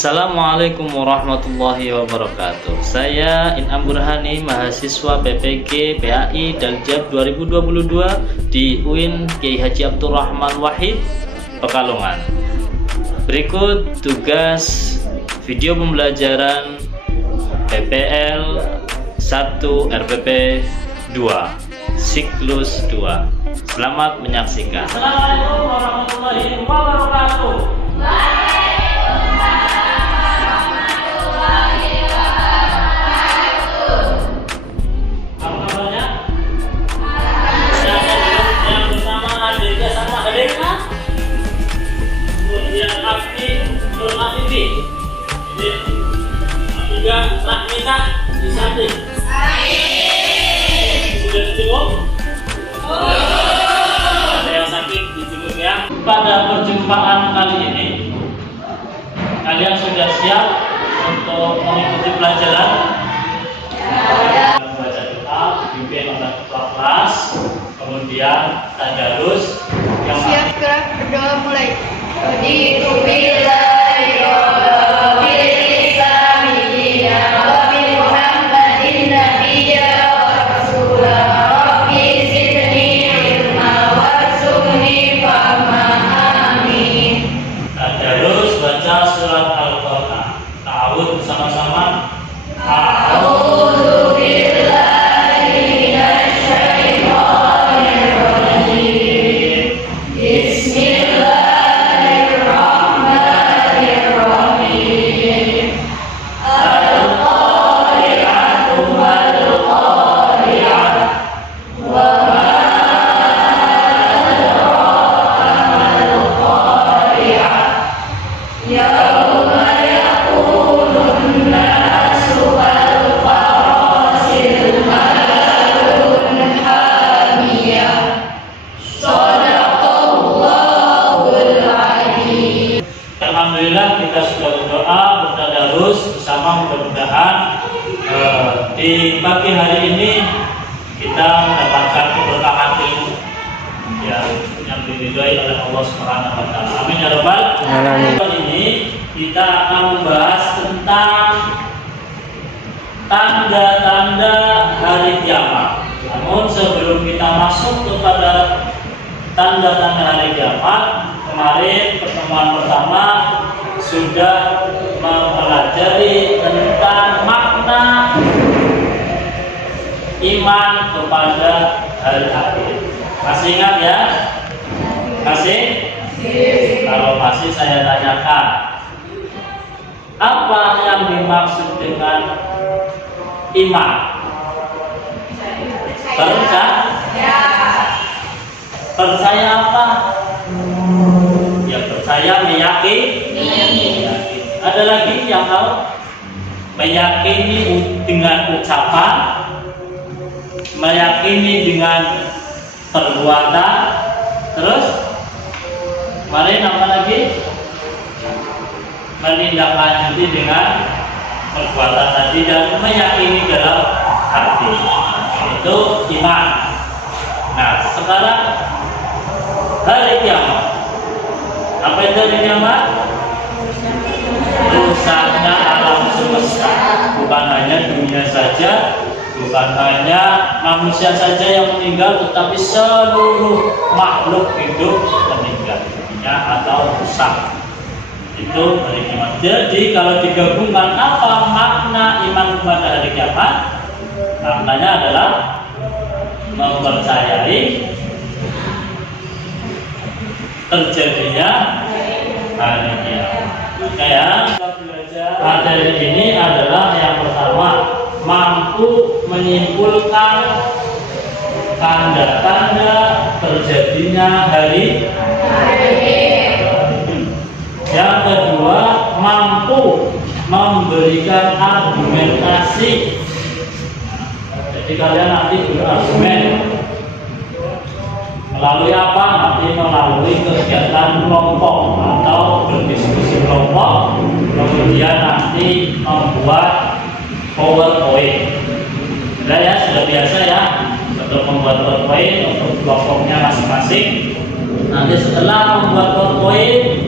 Assalamualaikum warahmatullahi wabarakatuh. Saya Inam Burhani, mahasiswa PPG PAI Daljab 2022 di UIN Kiai Haji Abdul Rahman Wahid, Pekalongan. Berikut tugas video pembelajaran PPL 1 RPP 2 siklus 2. Selamat menyaksikan. Assalamualaikum warahmatullahi wabarakatuh. Juga Rahmina di samping. Sudah dijenguk? Ada yang sakit dijenguk ya. Pada perjumpaan kali ini, kalian sudah siap untuk mengikuti pelajaran? Baca doa, pimpin oleh ketua kelas, kemudian tadarus. Yang siap gerak berdoa mulai. Tadarus baca surat Al-Qur'an. Ta'awudz bersama-sama. Alhamdulillah kita sudah berdoa, bertadarus bersama. Mudah-mudahan di pagi hari ini kita mendapatkan keberkahan ilmu yang diridhoi oleh Allah Subhanahu wa taala. Amin ya rabbal alamin. Kali ini kita akan membahas tentang tanda-tanda hari kiamat. Namun sebelum kita masuk kepada tanda-tanda hari kiamat, kemarin pertemuan pertama sudah mempelajari tentang makna iman kepada hari akhir. Masih ingat ya? Masih? Kalau masih saya tanyakan, apa yang dimaksud dengan iman? Percaya apa? Ya percaya, meyakini. Ada lagi yang tahu? Meyakini dengan ucapan, meyakini dengan perbuatan, terus kemarin apa lagi? Menindaklanjuti dengan perbuatan tadi dan meyakini dalam hati. Itu iman. Nah, sekarang hari kiamat. Apa itu hari kiamat? Rusaknya alam semesta. Bukan hanya dunia saja, bukan hanya manusia saja yang meninggal, tetapi seluruh makhluk hidup meninggal atau rusak. Itu hari kiamat. Jadi kalau digabungkan, apa makna iman kepada hari kiamat? Maknanya adalah mempercayai terjadinya hari kiamat. Materi ini adalah yang pertama, mampu menyimpulkan tanda-tanda terjadinya hari. Yang kedua, mampu memberikan argumentasi. Jadi kalian nanti berargumen. Melalui apa? Nanti melalui kegiatan kelompok atau berdiskusi kelompok, kemudian nanti membuat PowerPoint. Sudah ya, sudah biasa ya untuk membuat PowerPoint untuk kelompoknya masing-masing. Nanti setelah membuat PowerPoint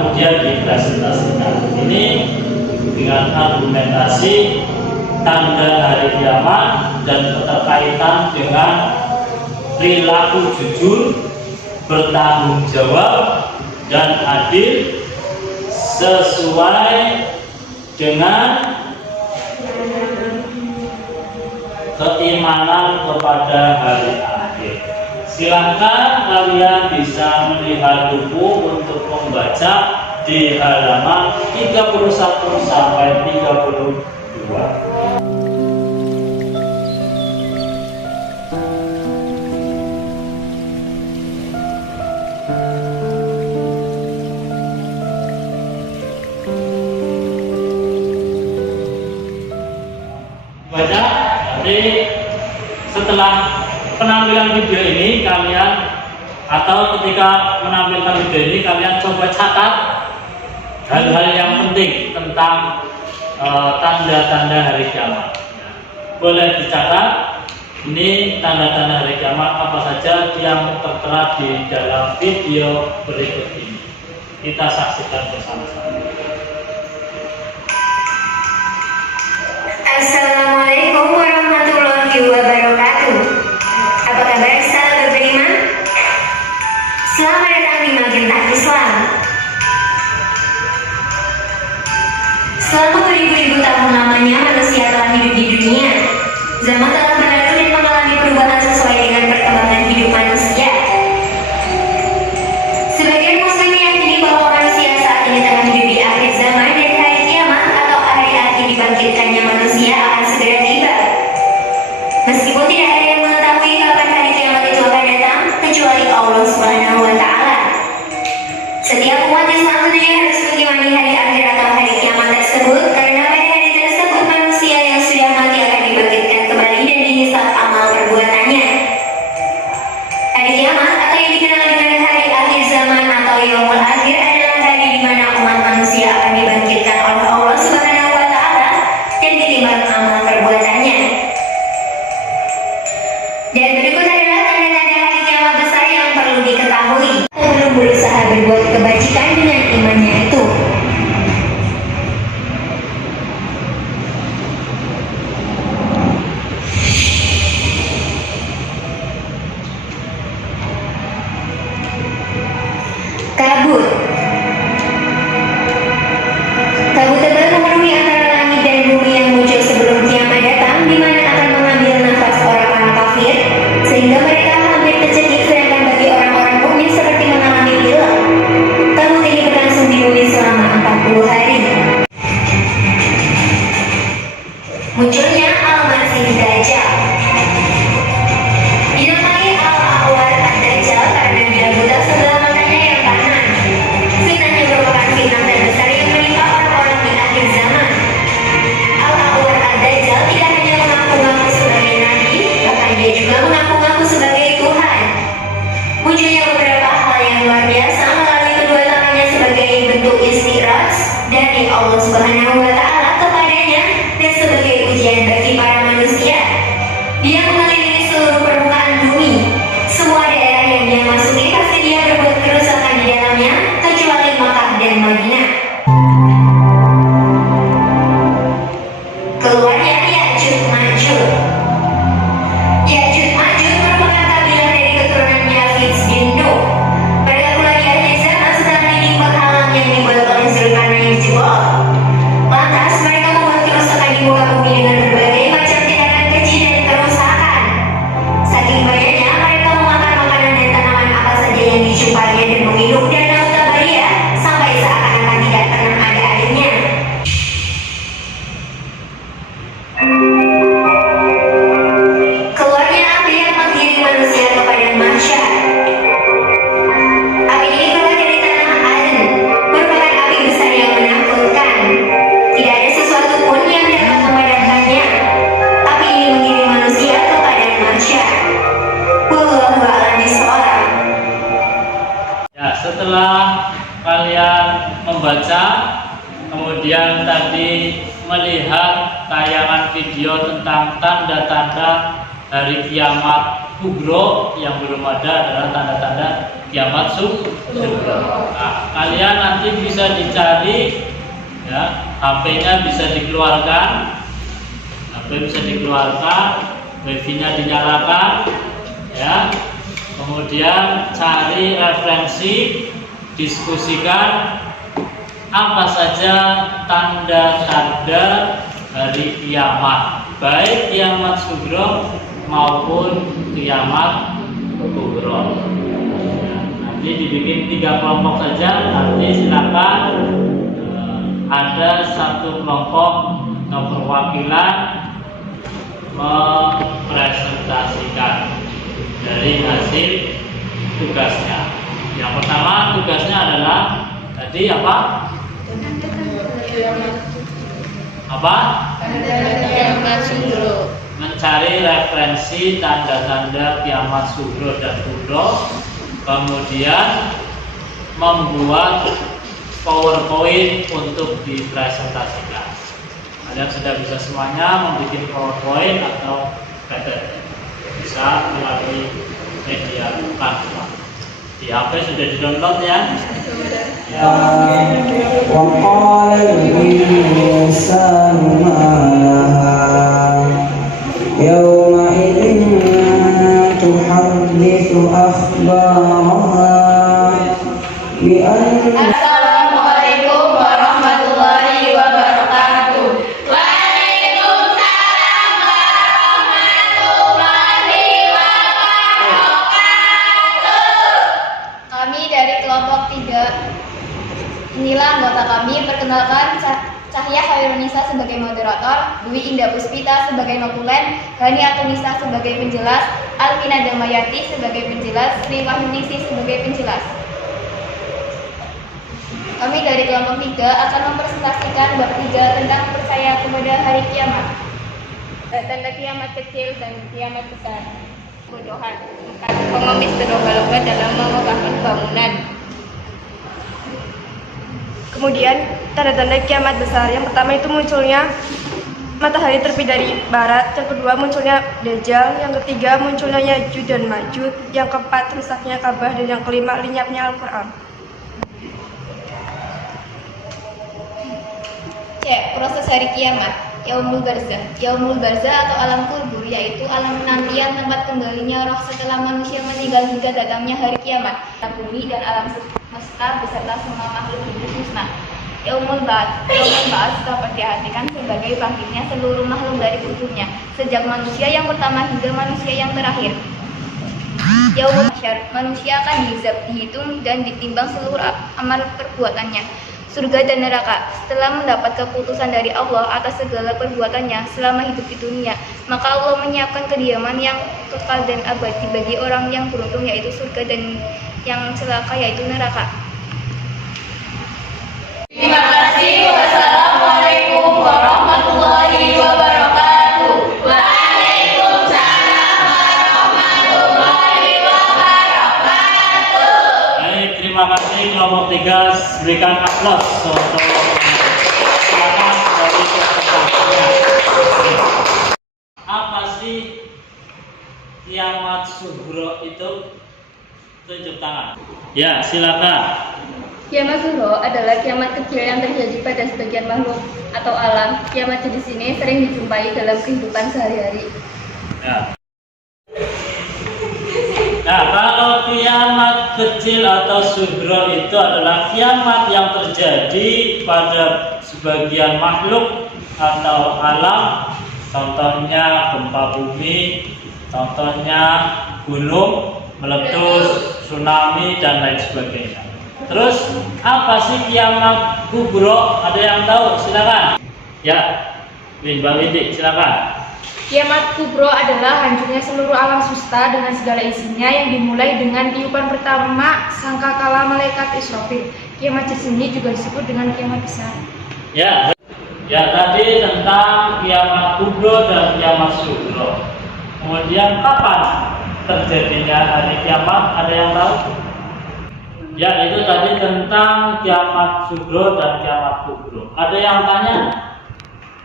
kemudian dipresentasikan. Ini dengan argumentasi tanda hari kiamat dan keterkaitan dengan perilaku jujur, bertanggung jawab, dan adil sesuai dengan keimanan kepada hari akhir. Silakan kalian bisa melihat buku untuk membaca di halaman 31 sampai 32. Baca, nanti setelah penampilan video ini kalian, atau ketika menampilkan video ini kalian coba catat hal-hal yang penting tentang tanda-tanda hari kiamat. Boleh dicatat, ini tanda-tanda hari kiamat apa saja yang tertera di dalam video berikut ini. Kita saksikan bersama-sama. Assalamualaikum warahmatullahi wabarakatuh. Apa kabar sahabat beriman? Selamat datang di Magenta Islam. Selama beribu-ribu tahun lamanya manusia telah hidup di dunia. Zaman telah berlalu dan mengalami perubahan sesuai dengan perkembangan hidup manusia. Sebagian muslim meyakini bahwa manusia saat ini tengah hidup di akhir zaman dan hari kiamat atau hari akhir dibangkitkannya manusia akan segera tiba. Meskipun tidak ada yang mengetahui kapan hari kiamat itu akan datang kecuali Allah Subhanahu wa Ta'ala. Setiap umat Islam tentunya harus mengimani hari akhir atau hari kiamat tersebut, karena pada hari tersebut manusia yang sudah mati akan dibangkitkan kembali dan dihisab amal perbuatannya. Hari kiamat atau yang dikenal dengan hari akhir zaman atau yaumul akhir adalah hari di mana umat manusia akan dibangkitkan oleh Allah Subhanahu wa Ta'ala dan ditimbang amal perbuatannya. Dan berikut adalah tanda-tanda hari kiamat besar yang perlu diketahui sebelum berusaha berbuat kebajikan dengan imannya itu. Kabut. Kabut tebal memenuhi antara langit dan bumi yang muncul sebelum kiamat datang, di mana akan mengambil nafas orang-orang kafir sehingga mereka hampir tercekik, sedangkan bagi orang-orang mukmin seperti mengalami pilek. Kabut ini berlangsung di bumi selama 40 hari. Munculnya Al-Masih Dajjal. Dinamai Al-A'war Ad-Dajjal karena dia buta sebelah matanya yang kanan. Fitnahnya merupakan fitnah terbesar yang menimpa orang-orang di akhir zaman. Al-A'war Ad-Dajjal tidak hanya mengaku-ngaku sebagai nabi, bahkan dia juga mengaku-ngaku sebagai Tuhan. Munculnya beberapa hal yang luar biasa melalui kedua tangannya sebagai bentuk istiraj dari Allah Subhanahu wa Ta'ala kepadanya dan sebagai ujian bagi para manusia. Dia mengelilingi seluruh permukaan bumi. Semua daerah yang dia masuki pasti dia berbuat kerusakan di dalamnya, kecuali Makkah dan Madinah. Keluarnya Ya'juj Ma'juj. Ya'juj Ma'juj merupakan kabilah dari keturunan Yafid bin Nuh. Mereka keluar di akhir zaman setelah dibuat alam yang dibuat oleh Zulkarnain jebol. Lantas mereka membuat kerusakan di muka bumi dengan berbagai macam tindakan keji dan kerusakan. Saking banyaknya mereka memakan makanan dan tanaman apa saja yang dijumpainya dan meminum danau Tabariyah sampai seakan-akan tidak pernah ada airnya. Keluarnya api yang menggiring manusia kepada mahsyar. Api ini keluar dari tanah Aden, merupakan api besar yang menakutkan. Tidak ada sesuatu pun yang dapat memadamkannya. Api ini mengirim manusia kepada mahsyar. Wallahu a'lam bishawab. Ya, setelah kalian membaca, kemudian tadi melihat tayangan video tentang tanda-tanda hari kiamat kubro yang belum ada adalah tanda-tanda kiamat sugro. Nah, kalian nanti bisa dicari, ya, HP-nya bisa dikeluarkan, wifi-nya dinyalakan, ya. Kemudian cari referensi, diskusikan apa saja tanda-tanda hari kiamat, baik kiamat sugro maupun kiamat kubro. Nanti dibikin 3 kelompok saja. Nanti silakan ada satu kelompok atau perwakilan mempresentasikan dari hasil tugasnya. Yang pertama tugasnya adalah tadi apa? Mencari referensi tanda-tanda kiamat sugro dan kubro, kemudian membuat PowerPoint untuk dipresentasikan. Kalian sudah bisa semuanya membuat PowerPoint atau presentation, bisa melalui media Canva. Di HP sudah di-download ya. وقال الإنسان ما لها يومئذ تحدث أخبارها بأن Assalamualaikum warahmatullahi wabarakatuh. Waalaikumsalam warahmatullahi wabarakatuh. Kami dari kelompok 3. Inilah anggota kami. Perkenalkan, Cahya Khairunisa sebagai moderator, Dwi Indah Puspita sebagai notulen, Hani Atunisa sebagai penjelas, Alvina Damayati sebagai penjelas, Sri Wahyuningsi sebagai penjelas. Kami dari kelompok 3 akan mempresentasikan bab 3 tentang percaya kepada hari kiamat. Tanda kiamat kecil dan kiamat besar. Bodohan, pengemis berlomba-lomba dalam mengokohkan bangunan. Kemudian tanda-tanda kiamat besar, yang pertama itu munculnya matahari terbit dari barat, yang kedua munculnya Dajjal, yang ketiga munculnya Ya'juj dan Ma'juj, yang keempat rusaknya Ka'bah, dan yang kelima lenyapnya Al-Quran. C. Proses hari kiamat. Yaumul Barzah. Yaumul Barzah atau alam kubur, yaitu alam penantian tempat kembalinya roh setelah manusia meninggal hingga datangnya hari kiamat. Bumi dan alam semesta beserta semua makhluk hidup musnah. Yaumul Ba'ats. Yaumul Ba'ats dapat diartikan sebagai bangkitnya seluruh makhluk dari kuburnya, sejak manusia yang pertama hingga manusia yang terakhir. Yaumul Mahsyar. Manusia akan dihisab, dihitung dan ditimbang seluruh amal perbuatannya. Surga dan neraka. Setelah mendapat keputusan dari Allah atas segala perbuatannya selama hidup di dunia, maka Allah menyiapkan kediaman yang kekal dan abadi bagi orang yang beruntung, yaitu surga, dan yang celaka yaitu neraka. Terima kasih. Wassalamualaikum warahmatullahi wabarakatuh. Waalaikumsalam warahmatullahi wabarakatuh. Baik, terima kasih kelompok 3, berikan aplaus untuk silakan dari presentasinya. Apa sih kiamat sugro itu? Tunjuk tangan. Ya, silakan. Kiamat sugro adalah kiamat kecil yang terjadi pada sebagian makhluk atau alam. Kiamat jenis ini sering dijumpai dalam kehidupan sehari-hari. Ya. Nah, kalau kiamat kecil atau sugro itu adalah kiamat yang terjadi pada sebagian makhluk atau alam. Contohnya gempa bumi, contohnya gunung meletus, tsunami, dan lain sebagainya. Terus apa sih kiamat kubro? Ada yang tahu? Silakan. Ya, Mbak Windy, silakan. Kiamat kubro adalah hancurnya seluruh alam semesta dengan segala isinya, yang dimulai dengan tiupan pertama sangkakala malaikat Israfil. Kiamat jenis ini juga disebut dengan kiamat besar. Ya, tadi tentang kiamat kubro dan kiamat sugro. Kemudian kapan terjadinya hari kiamat? Ada yang tahu? Ya, itu tadi tentang kiamat sugro dan kiamat kubro. Ada yang tanya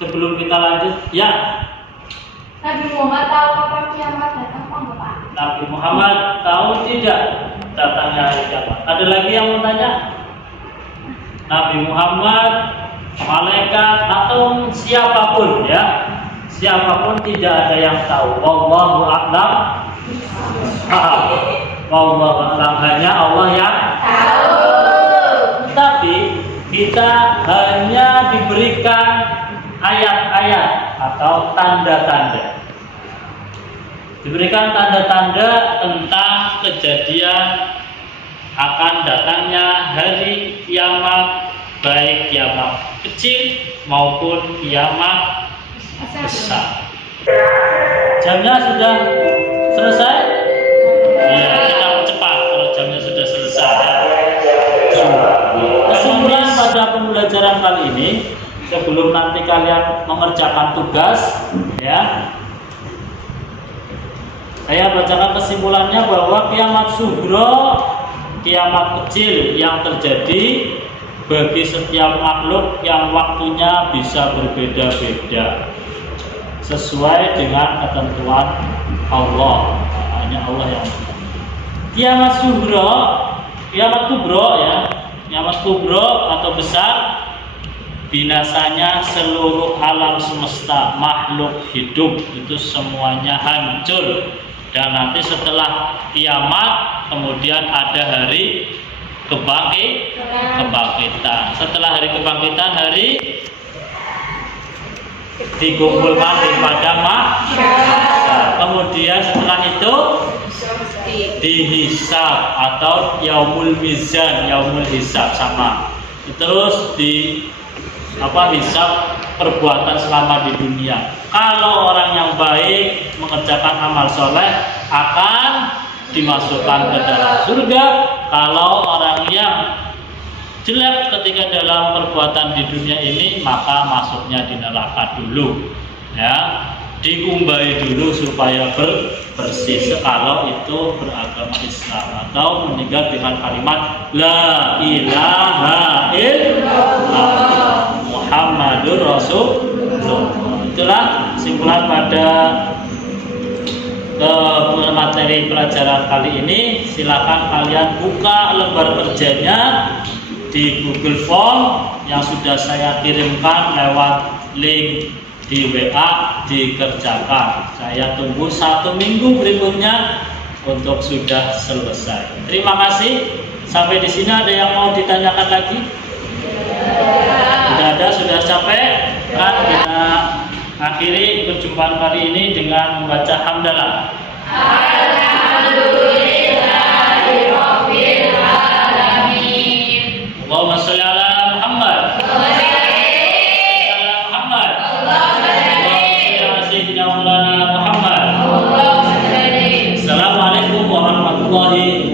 sebelum kita lanjut? Ya. Nabi Muhammad tahu kapan kiamat datang apa Pak? Nabi Muhammad tahu tidak datangnya hari kiamat? Ada lagi yang mau tanya? Nabi Muhammad, malaikat atau siapapun ya, siapapun tidak ada yang tahu. Wallahu a'lam. Wallahu a'lam, hanya Allah yang tahu. Tapi kita hanya diberikan ayat-ayat atau tanda-tanda. Diberikan tanda-tanda tentang kejadian akan datangnya hari kiamat, baik kiamat kecil maupun kiamat besar. Jamnya sudah selesai? Ya, kita cepat kalau jamnya sudah selesai. Kesimpulan pada pembelajaran kali ini, sebelum nanti kalian mengerjakan tugas, ya, saya bacakan kesimpulannya bahwa kiamat sughra, kiamat kecil yang terjadi bagi setiap makhluk yang waktunya bisa berbeda-beda sesuai dengan ketentuan Allah. Hanya Allah yang kiamat sughra, kiamat kubra ya, kiamat kubra atau besar, binasanya seluruh alam semesta, makhluk hidup itu semuanya hancur. Dan nanti setelah kiamat kemudian ada hari kebangkitan. Setelah hari kebangkitan, hari dikumpulkan di padang mahsyar. Kemudian setelah itu dihisab atau yaumul mizan, yaumul hisab sama. Terus hisab perbuatan selama di dunia. Kalau orang yang baik mengerjakan amal soleh akan dimasukkan ke dalam surga. Kalau orang yang jelek ketika dalam perbuatan di dunia ini, maka masuknya di neraka dulu. Ya, diumbai dulu supaya bersih. Kalau itu beragama Islam atau meninggal dengan kalimat La ilaha illallah Muhammadur Rasulullah. Itulah kesimpulan pada materi pelajaran kali ini. Silakan kalian buka lembar kerjanya di Google Form yang sudah saya kirimkan lewat link di WA, dikerjakan. Saya tunggu 1 minggu berikutnya untuk sudah selesai. Terima kasih. Sampai di sini ada yang mau ditanyakan lagi? Sudah ada, sudah capek? Kan kita akhiri perjumpaan kali ini dengan membaca hamdalah. Alhamdulillahirabbil alamin. Allahumma shalli ala Muhammad. Assalamualaikum warahmatullahi